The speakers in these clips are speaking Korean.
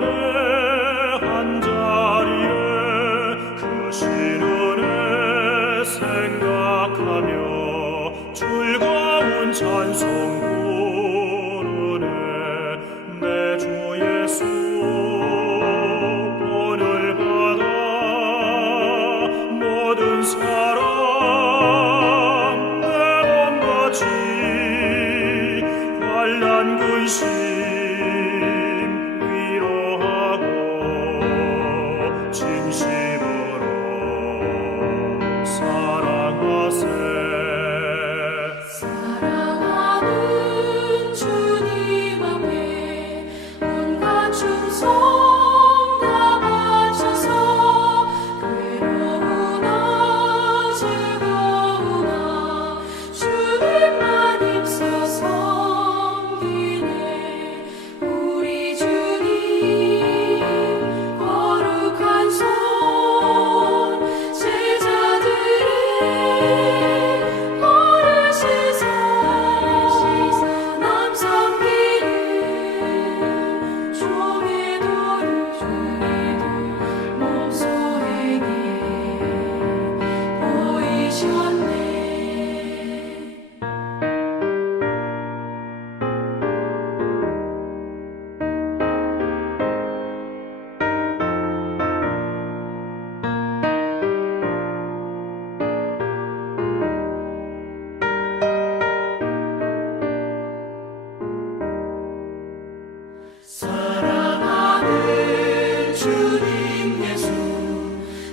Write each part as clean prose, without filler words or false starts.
밤의 한자리에 그 시련에 생각하며 즐거운 찬송 부르네. 내 주 예수 본을 받아 모든 사람 내 몸같이 환난 근심 위로하고 진심으로 사랑하세. 사랑하는 주님 앞에 온갖 충성 다 바쳐서 괴로우나 즐거우나 주님만 힘써 섬기네. 우리 주님 거룩한 손 제자들의 어르시사 남 섬기는 종의 도를 몸소에게 보이셨네. 사랑하는 주님 예수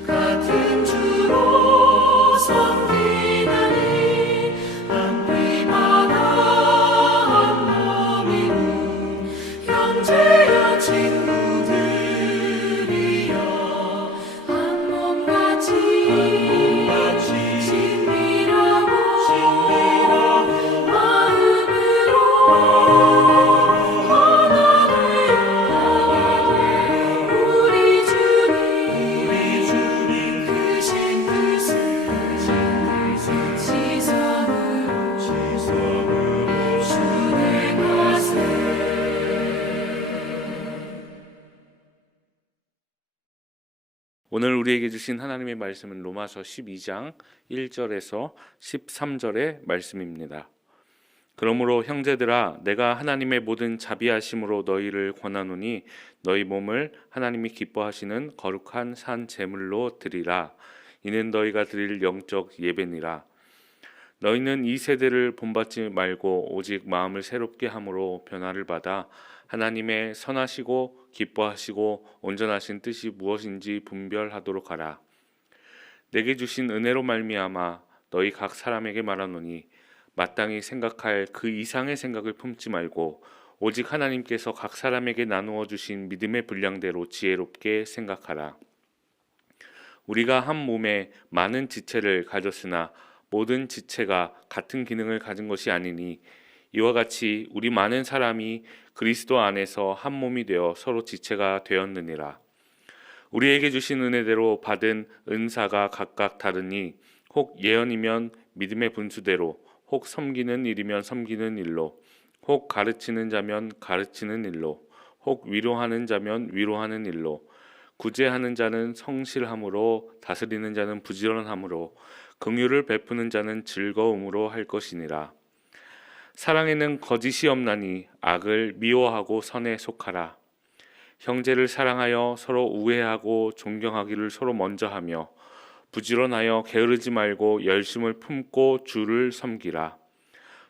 같은 주로 섬기나니 한 피마다 한 몸이고 형제여 친구들이여 한 몸같이 친밀하고 마음으로 하나 우리 주님 크신 뜻을 지성으로 준행하세. 오늘 우리에게 주신 하나님의 말씀은 로마서 12장 1절에서 13절의 말씀입니다. 그러므로 형제들아 내가 하나님의 모든 자비하심으로 너희를 권하노니 너희 몸을 하나님이 기뻐하시는 거룩한 산 제물로 드리라. 이는 너희가 드릴 영적 예배니라. 너희는 이 세대를 본받지 말고 오직 마음을 새롭게 함으로 변화를 받아 하나님의 선하시고 기뻐하시고 온전하신 뜻이 무엇인지 분별하도록 하라. 내게 주신 은혜로 말미암아 너희 각 사람에게 말하노니 마땅히 생각할 그 이상의 생각을 품지 말고 오직 하나님께서 각 사람에게 나누어 주신 믿음의 분량대로 지혜롭게 생각하라. 우리가 한 몸에 많은 지체를 가졌으나 모든 지체가 같은 기능을 가진 것이 아니니 이와 같이 우리 많은 사람이 그리스도 안에서 한 몸이 되어 서로 지체가 되었느니라. 우리에게 주신 은혜대로 받은 은사가 각각 다르니 혹 예언이면 믿음의 분수대로, 혹 섬기는 일이면 섬기는 일로, 혹 가르치는 자면 가르치는 일로, 혹 위로하는 자면 위로하는 일로, 구제하는 자는 성실함으로, 다스리는 자는 부지런함으로, 긍휼을 베푸는 자는 즐거움으로 할 것이니라. 사랑에는 거짓이 없나니 악을 미워하고 선에 속하라. 형제를 사랑하여 서로 우애하고 존경하기를 서로 먼저 하며 부지런하여 게으르지 말고 열심을 품고 주를 섬기라.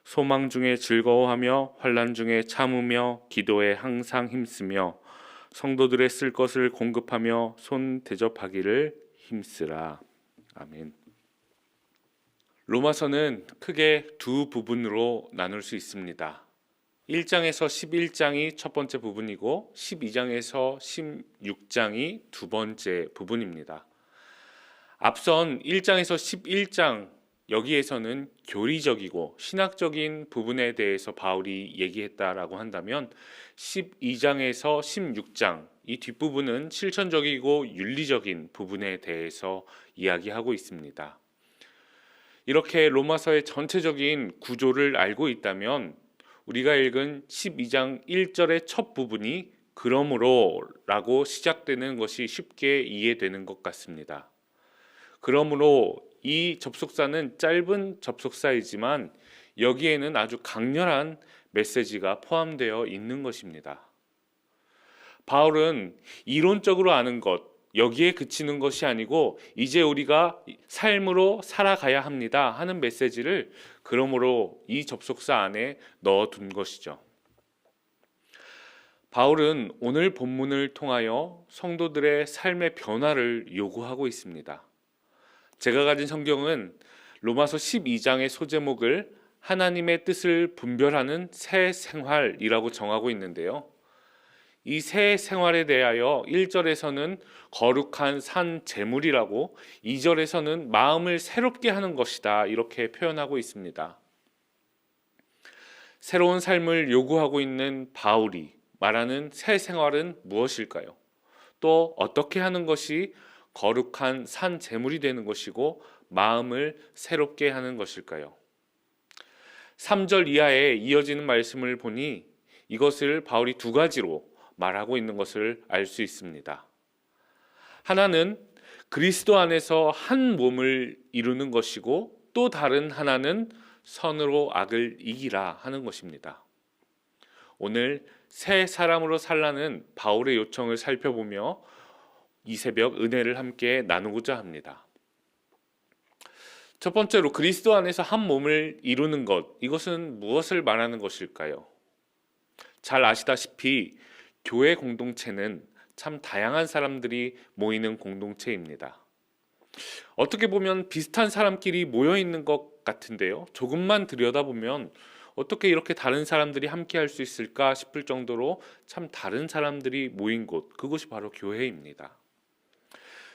소망 중에 즐거워하며 환난 중에 참으며 기도에 항상 힘쓰며 성도들의 쓸 것을 공급하며 손 대접하기를 힘쓰라. 아멘. 로마서는 크게 두 부분으로 나눌 수 있습니다. 1장에서 11장이 첫 번째 부분이고 12장에서 16장이 두 번째 부분입니다. 앞선 1장에서 11장 여기에서는 교리적이고 신학적인 부분에 대해서 바울이 얘기했다라고 한다면 12장에서 16장 이 뒷부분은 실천적이고 윤리적인 부분에 대해서 이야기하고 있습니다. 이렇게 로마서의 전체적인 구조를 알고 있다면 우리가 읽은 12장 1절의 첫 부분이 그러므로라고 시작되는 것이 쉽게 이해되는 것 같습니다. 그러므로 이 접속사는 짧은 접속사이지만 여기에는 아주 강렬한 메시지가 포함되어 있는 것입니다. 바울은 이론적으로 아는 것, 여기에 그치는 것이 아니고 이제 우리가 삶으로 살아가야 합니다 하는 메시지를 그러므로 이 접속사 안에 넣어둔 것이죠. 바울은 오늘 본문을 통하여 성도들의 삶의 변화를 요구하고 있습니다. 제가 가진 성경은 로마서 12장의 소제목을 하나님의 뜻을 분별하는 새 생활이라고 정하고 있는데요. 이 새 생활에 대하여 1절에서는 거룩한 산 제물이라고 2절에서는 마음을 새롭게 하는 것이다 이렇게 표현하고 있습니다. 새로운 삶을 요구하고 있는 바울이 말하는 새 생활은 무엇일까요? 또 어떻게 하는 것이 거룩한 산 제물이 되는 것이고 마음을 새롭게 하는 것일까요? 3절 이하에 이어지는 말씀을 보니 이것을 바울이 두 가지로 말하고 있는 것을 알 수 있습니다. 하나는 그리스도 안에서 한 몸을 이루는 것이고 또 다른 하나는 선으로 악을 이기라 하는 것입니다. 오늘 새 사람으로 살라는 바울의 요청을 살펴보며 이 새벽 은혜를 함께 나누고자 합니다. 첫 번째로 그리스도 안에서 한 몸을 이루는 것, 이것은 무엇을 말하는 것일까요? 잘 아시다시피 교회 공동체는 참 다양한 사람들이 모이는 공동체입니다. 어떻게 보면 비슷한 사람끼리 모여 있는 것 같은데요. 조금만 들여다보면 어떻게 이렇게 다른 사람들이 함께 할 수 있을까 싶을 정도로 참 다른 사람들이 모인 곳, 그것이 바로 교회입니다.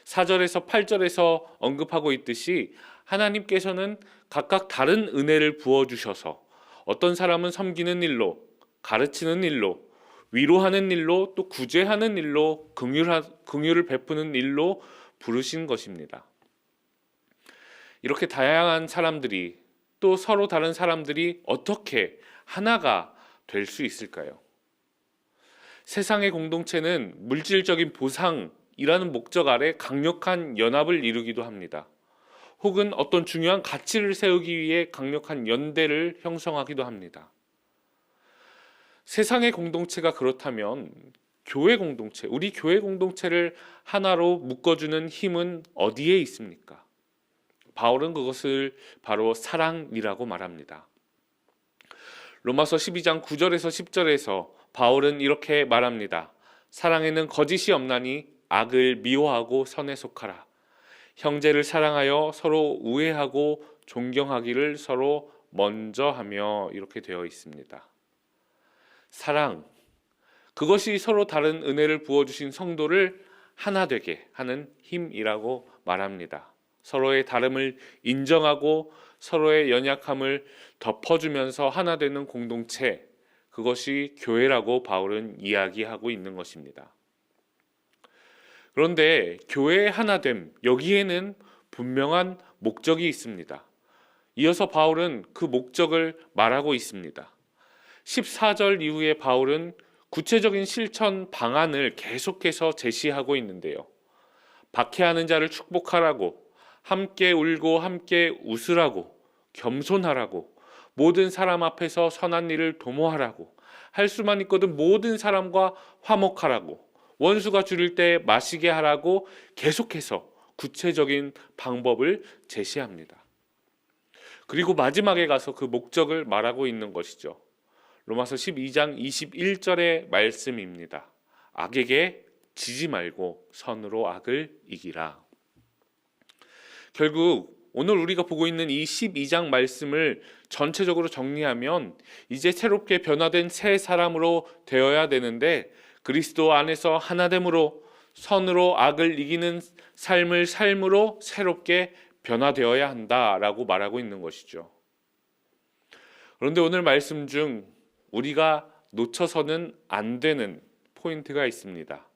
4절에서 8절에서 언급하고 있듯이 하나님께서는 각각 다른 은혜를 부어주셔서 어떤 사람은 섬기는 일로, 가르치는 일로, 위로하는 일로, 또 구제하는 일로, 긍휼을 베푸는 일로 부르신 것입니다. 이렇게 다양한 사람들이 또 서로 다른 사람들이 어떻게 하나가 될 수 있을까요? 세상의 공동체는 물질적인 보상이라는 목적 아래 강력한 연합을 이루기도 합니다. 혹은 어떤 중요한 가치를 세우기 위해 강력한 연대를 형성하기도 합니다. 세상의 공동체가 그렇다면 교회 공동체, 우리 교회 공동체를 하나로 묶어주는 힘은 어디에 있습니까? 바울은 그것을 바로 사랑이라고 말합니다. 로마서 12장 9절에서 10절에서 바울은 이렇게 말합니다. 사랑에는 거짓이 없나니 악을 미워하고 선에 속하라. 형제를 사랑하여 서로 우애하고 존경하기를 서로 먼저 하며 이렇게 되어 있습니다. 사랑, 그것이 서로 다른 은혜를 부어주신 성도를 하나 되게 하는 힘이라고 말합니다. 서로의 다름을 인정하고 서로의 연약함을 덮어주면서 하나 되는 공동체, 그것이 교회라고 바울은 이야기하고 있는 것입니다. 그런데 교회의 하나됨, 여기에는 분명한 목적이 있습니다. 이어서 바울은 그 목적을 말하고 있습니다. 14절 이후에 바울은 구체적인 실천 방안을 계속해서 제시하고 있는데요. 박해하는 자를 축복하라고, 함께 울고 함께 웃으라고, 겸손하라고, 모든 사람 앞에서 선한 일을 도모하라고, 할 수만 있거든 모든 사람과 화목하라고, 원수가 줄일 때 마시게 하라고 계속해서 구체적인 방법을 제시합니다. 그리고 마지막에 가서 그 목적을 말하고 있는 것이죠. 로마서 12장 21절의 말씀입니다. 악에게 지지 말고 선으로 악을 이기라. 결국 오늘 우리가 보고 있는 이 12장 말씀을 전체적으로 정리하면 이제 새롭게 변화된 새 사람으로 되어야 되는데 그리스도 안에서 하나됨으로 선으로 악을 이기는 삶을 삶으로 새롭게 변화되어야 한다라고 말하고 있는 것이죠. 그런데 오늘 말씀 중 우리가 놓쳐서는 안 되는 포인트가 있습니다.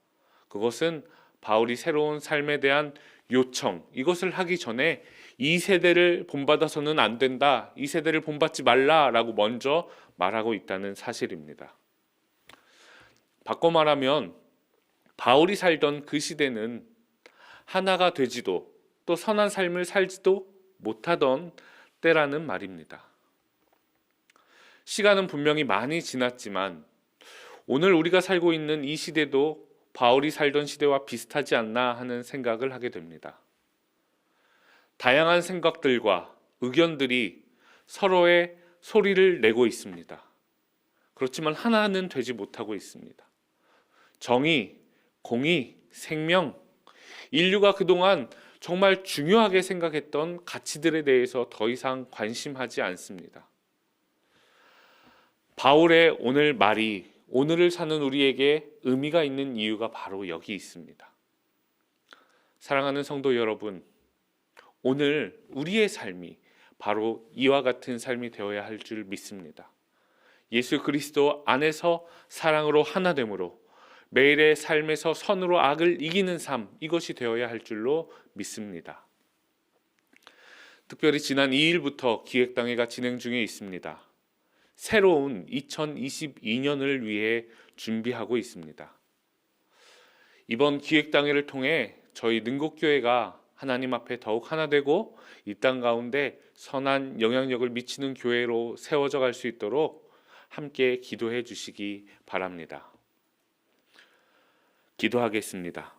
그것은 바울이 새로운 삶에 대한 요청, 이것을 하기 전에 이 세대를 본받아서는 안 된다, 이 세대를 본받지 말라라고 먼저 말하고 있다는 사실입니다. 바꿔 말하면 바울이 살던 그 시대는 하나가 되지도 또 선한 삶을 살지도 못하던 때라는 말입니다. 시간은 분명히 많이 지났지만 오늘 우리가 살고 있는 이 시대도 바울이 살던 시대와 비슷하지 않나 하는 생각을 하게 됩니다. 다양한 생각들과 의견들이 서로의 소리를 내고 있습니다. 그렇지만 하나는 되지 못하고 있습니다. 정의, 공의, 생명, 인류가 그동안 정말 중요하게 생각했던 가치들에 대해서 더 이상 관심하지 않습니다. 바울의 오늘 말이 오늘을 사는 우리에게 의미가 있는 이유가 바로 여기 있습니다. 사랑하는 성도 여러분, 오늘 우리의 삶이 바로 이와 같은 삶이 되어야 할 줄 믿습니다. 예수 그리스도 안에서 사랑으로 하나됨으로 매일의 삶에서 선으로 악을 이기는 삶, 이것이 되어야 할 줄로 믿습니다. 특별히 지난 2일부터 기획당회가 진행 중에 있습니다. 새로운 2022년을 위해 준비하고 있습니다. 이번 기획당회를 통해 저희 능곡교회가 하나님 앞에 더욱 하나 되고 이 땅 가운데 선한 영향력을 미치는 교회로 세워져 갈 수 있도록 함께 기도해 주시기 바랍니다. 기도하겠습니다.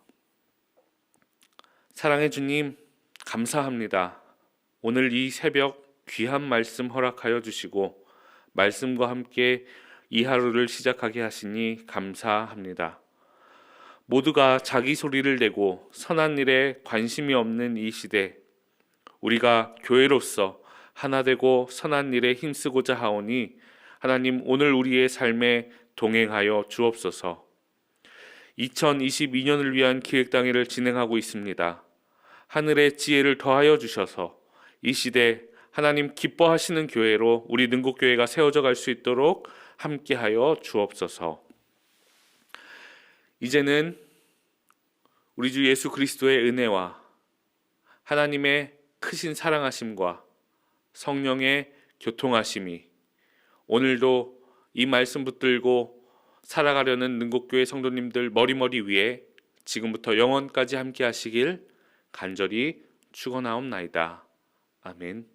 사랑의 주님, 감사합니다. 오늘 이 새벽 귀한 말씀 허락하여 주시고 말씀과 함께 이 하루를 시작하게 하시니 감사합니다. 모두가 자기 소리를 내고 선한 일에 관심이 없는 이 시대, 우리가 교회로서 하나 되고 선한 일에 힘쓰고자 하오니 하나님, 오늘 우리의 삶에 동행하여 주옵소서. 2022년을 위한 기획당회를 진행하고 있습니다. 하늘의 지혜를 더하여 주셔서 이 시대 하나님 기뻐하시는 교회로 우리 능곡교회가 세워져 갈 수 있도록 함께하여 주옵소서. 이제는 우리 주 예수 그리스도의 은혜와 하나님의 크신 사랑하심과 성령의 교통하심이 오늘도 이 말씀 붙들고 살아가려는 능곡교회 성도님들 머리머리 위에 지금부터 영원까지 함께 하시길 간절히 축원하옵나이다. 아멘.